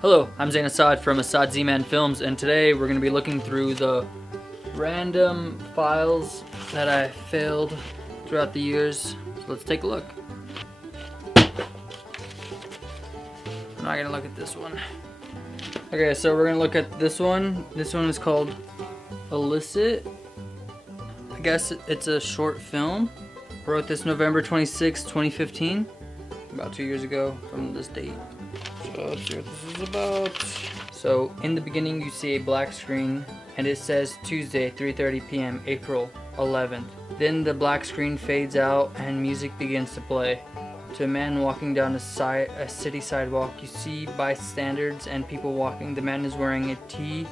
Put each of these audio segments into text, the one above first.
Hello, I'm Zainthelion from AssadZmanFilms, and today we're going to be looking through the random files that I failed throughout the years. So let's take a look. I'm not going to look at this one. Okay, so we're going to look at this one. This one is called Illicit. I guess it's a short film. I wrote this November 26, 2015, about 2 years ago from this date. So let's see what this is about. So in the beginning you see a black screen and it says Tuesday 3:30 p.m. April 11th. Then the black screen fades out and music begins to play. To a man walking down a city sidewalk, you see bystanders and people walking. The man is wearing a tee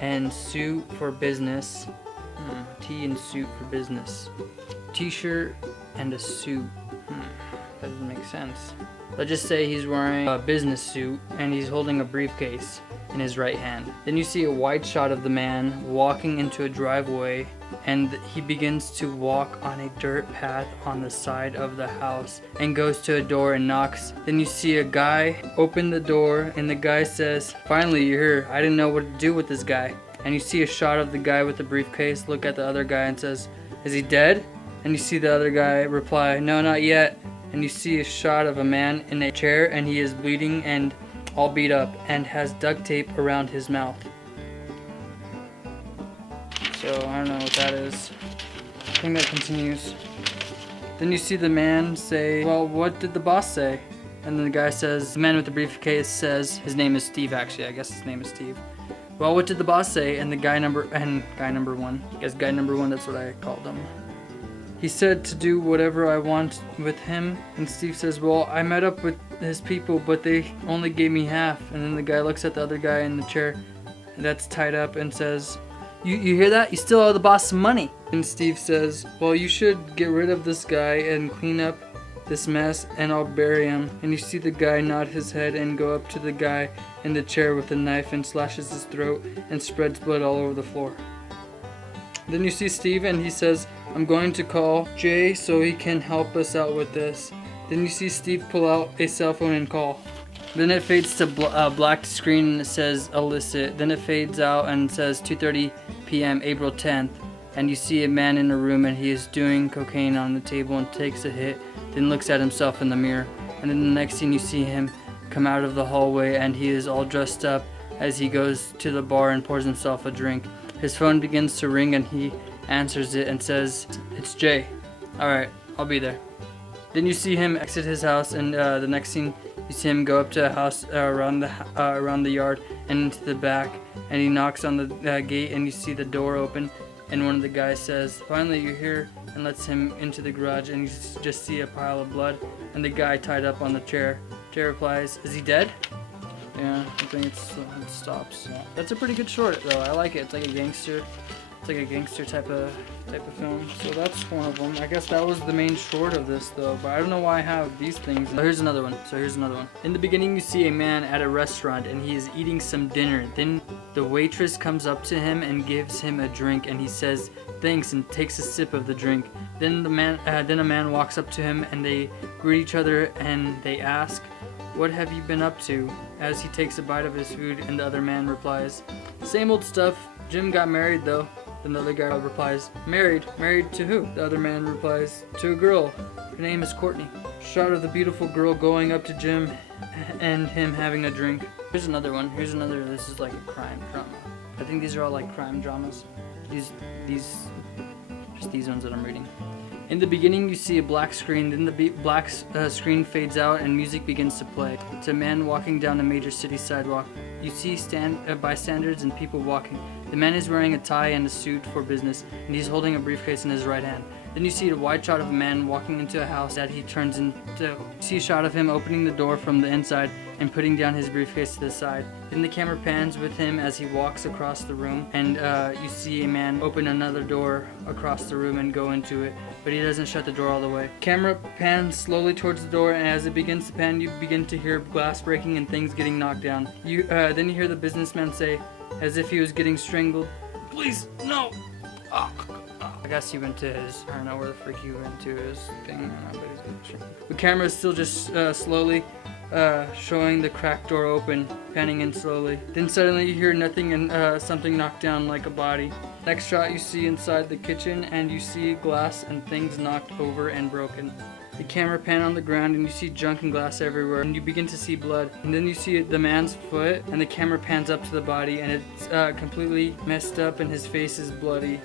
and suit for business. Tee and suit for business. T-shirt and a suit. That doesn't make sense. Let's just say he's wearing a business suit and he's holding a briefcase in his right hand. Then you see a wide shot of the man walking into a driveway, and he begins to walk on a dirt path on the side of the house and goes to a door and knocks. Then you see a guy open the door and the guy says, "Finally, you're here. I didn't know what to do with this guy." And you see a shot of the guy with the briefcase look at the other guy and says, "Is he dead?" And you see the other guy reply, "No, not yet." And you see a shot of a man in a chair and he is bleeding and all beat up and has duct tape around his mouth. So I don't know what that is. I think that continues. Then you see the man say, "Well, what did the boss say?" And then the guy says, the man with the briefcase says, his name is Steve actually, I guess his name is Steve. "Well, what did the boss say?" And the guy number one, I guess guy number one, that's what I called him. "He said to do whatever I want with him." And Steve says, "Well, I met up with his people, but they only gave me half." And then the guy looks at the other guy in the chair that's tied up and says, You hear that? You still owe the boss some money." And Steve says, "Well, you should get rid of this guy and clean up this mess and I'll bury him." And you see the guy nod his head and go up to the guy in the chair with a knife and slashes his throat and spreads blood all over the floor. Then you see Steve and he says, "I'm going to call Jay so he can help us out with this." Then you see Steve pull out a cell phone and call. Then it fades to black screen and it says Illicit. Then it fades out and says 2:30 p.m. April 10th. And you see a man in a room and he is doing cocaine on the table and takes a hit, then looks at himself in the mirror. And then the next scene you see him come out of the hallway and he is all dressed up as he goes to the bar and pours himself a drink. His phone begins to ring and he answers it and says, "It's Jay. Alright, I'll be there." Then you see him exit his house and the next scene you see him go up to a house around the yard and into the back, and he knocks on the gate and you see the door open and one of the guys says, "Finally, you're here," and lets him into the garage, and you just see a pile of blood and the guy tied up on the chair. Jay replies, "Is he dead?" Yeah, I think it stops. Yeah. That's a pretty good short though. I like it. It's like a gangster. It's like a gangster type of film. So that's one of them. I guess that was the main short of this though. But I don't know why I have these things. Oh, here's another one. In the beginning, you see a man at a restaurant and he is eating some dinner. Then the waitress comes up to him and gives him a drink, and he says thanks and takes a sip of the drink. Then a man walks up to him and they greet each other and they ask, "What have you been up to?" as he takes a bite of his food, and the other man replies, "Same old stuff. Jim got married though." Then the other guy replies, "Married? Married to who?" The other man replies, "To a girl. Her name is Courtney." Shot of the beautiful girl going up to Jim and him having a drink. Here's another one. This is like a crime drama. I think these are all like crime dramas. Just these ones that I'm reading. In the beginning, you see a black screen, then the black screen fades out and music begins to play. It's a man walking down a major city sidewalk. You see bystanders and people walking. The man is wearing a tie and a suit for business, and he's holding a briefcase in his right hand. Then you see a wide shot of a man walking into a house that he turns into. You see a shot of him opening the door from the inside and putting down his briefcase to the side. Then the camera pans with him as he walks across the room, and you see a man open another door across the room and go into it, but he doesn't shut the door all the way. Camera pans slowly towards the door, and as it begins to pan, you begin to hear glass breaking and things getting knocked down. Then you hear the businessman say, as if he was getting strangled, "Please, no!" I guess he went to his, I don't know where the freak he went to his thing, but the camera is still just slowly showing the cracked door open, panning in slowly. Then suddenly you hear nothing and something knocked down like a body. Next shot you see inside the kitchen and you see glass and things knocked over and broken. The camera pan on the ground and you see junk and glass everywhere and you begin to see blood. And then you see the man's foot and the camera pans up to the body and it's completely messed up and his face is bloody.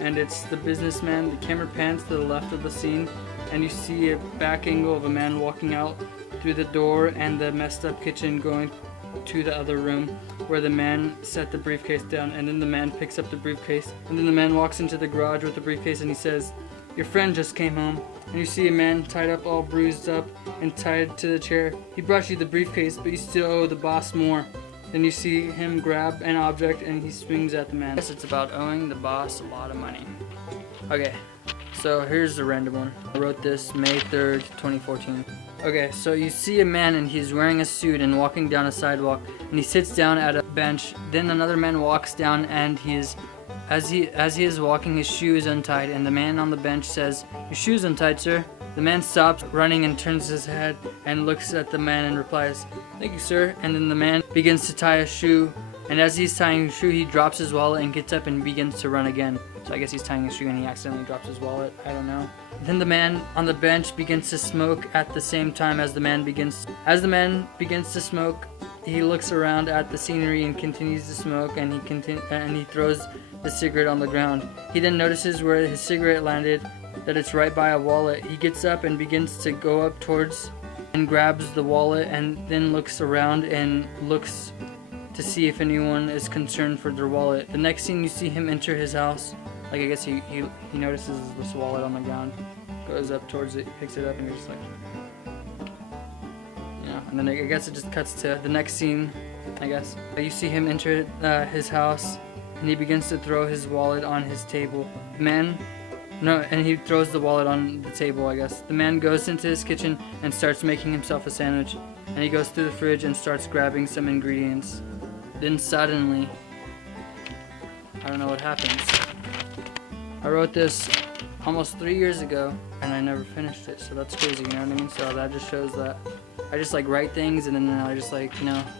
And it's the businessman. The camera pans to the left of the scene and you see a back angle of a man walking out through the door and the messed up kitchen going to the other room where the man set the briefcase down. And then the man picks up the briefcase and then the man walks into the garage with the briefcase and he says, "Your friend just came home." And you see a man tied up, all bruised up and tied to the chair. "He brought you the briefcase, but you still owe the boss more." Then you see him grab an object and he swings at the man. I guess it's about owing the boss a lot of money. Okay, so here's a random one. I wrote this May 3rd, 2014. Okay, so you see a man and he's wearing a suit and walking down a sidewalk and he sits down at a bench. Then another man walks down and as he is walking, his shoe is untied and the man on the bench says, "Your shoe's untied, sir." The man stops running and turns his head and looks at the man and replies, "Thank you, sir." And then the man begins to tie a shoe, and as he's tying his shoe he drops his wallet and gets up and begins to run again. So I guess he's tying his shoe and he accidentally drops his wallet, I don't know. Then the man on the bench begins to smoke at the same time as the man begins to smoke. He looks around at the scenery and continues to smoke and he throws the cigarette on the ground. He then notices where his cigarette landed, that it's right by a wallet. He gets up and begins to go up towards and grabs the wallet and then looks around and looks to see if anyone is concerned for their wallet. The next scene you see him enter his house. Like I guess he notices this wallet on the ground, goes up towards it, picks it up and he's just like, and then I guess it just cuts to the next scene, I guess. You see him enter his house and he begins to throw his wallet on his table. And he throws the wallet on the table, I guess. The man goes into his kitchen and starts making himself a sandwich. And he goes through the fridge and starts grabbing some ingredients. Then suddenly, I don't know what happens. I wrote this almost 3 years ago and I never finished it, so that's crazy, you know what I mean? So that just shows that I just like write things and then I just like,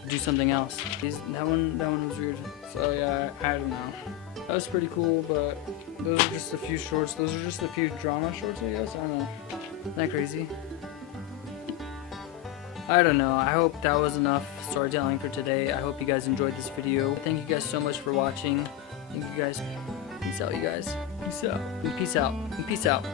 do something else. That one was weird. So yeah, I don't know. That was pretty cool, but those are just a few shorts. Those are just a few drama shorts, I guess. I don't know. Isn't that crazy? I don't know. I hope that was enough storytelling for today. I hope you guys enjoyed this video. Thank you guys so much for watching. Thank you guys. Peace out, you guys. Peace out. And peace out. And peace out.